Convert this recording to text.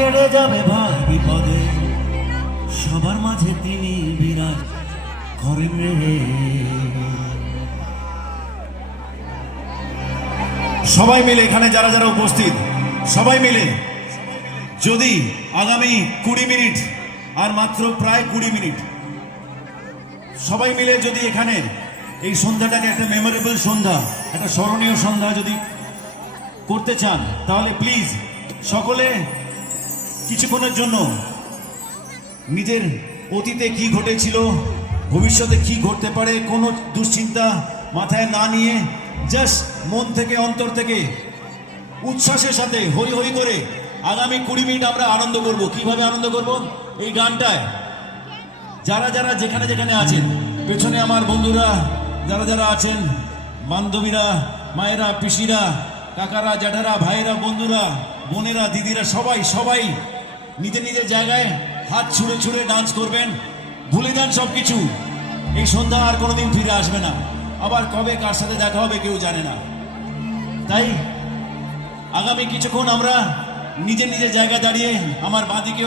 কেড়ে যাবে ভাই বিপদে, সবার মাঝে তিনি বিরাজ করেন রে। সবাই মিলে এখানে যারা যারা উপস্থিত সবাই মিলে যদি আগামী 20 মিনিট আর মাত্র প্রায় 20 মিনিট সবাই মিলে যদি এখানে এই সন্ধ্যাটাকে একটা মেমোরেবল সন্ধ্যা, একটা স্মরণীয় সন্ধ্যা যদি করতে চান তাহলে প্লিজ সকলে কিছুক্ষণের জন্য নিজের অতীতে কি ঘটেছিল, ভবিষ্যতে কি ঘটতে পারে কোনো দুশ্চিন্তা মাথায় না নিয়ে জাস্ট মন থেকে অন্তর থেকে উচ্ছ্বাসের সাথে হরি হরি করে আগামী 20 মিনিট আমরা আনন্দ করব। কিভাবে আনন্দ করব? এই গানটায় যারা যারা যেখানে যেখানে আছেন, পেছনে আমার বন্ধুরা যারা যারা আছেন, বান্ধবীরা, মায়েরা, পিসিরা, কাকারা, জ্যাঠারা, ভাইরা, বন্ধুরা, বোনেরা, দিদিরা, সবাই সবাই নিজের নিজের জায়গায় হাত ছুঁড়ে ছুঁড়ে ডান্স করবেন। ভুলে যান সব কিছু। এই সন্ধ্যা আর কোনোদিন ফিরে আসবে না। আবার কবে কার সাথে দেখা হবে কেউ জানে না। তাই আগামী কিছুক্ষণ আমরা নিজের নিজের জায়গায় দাঁড়িয়ে আমার বাঁদিকে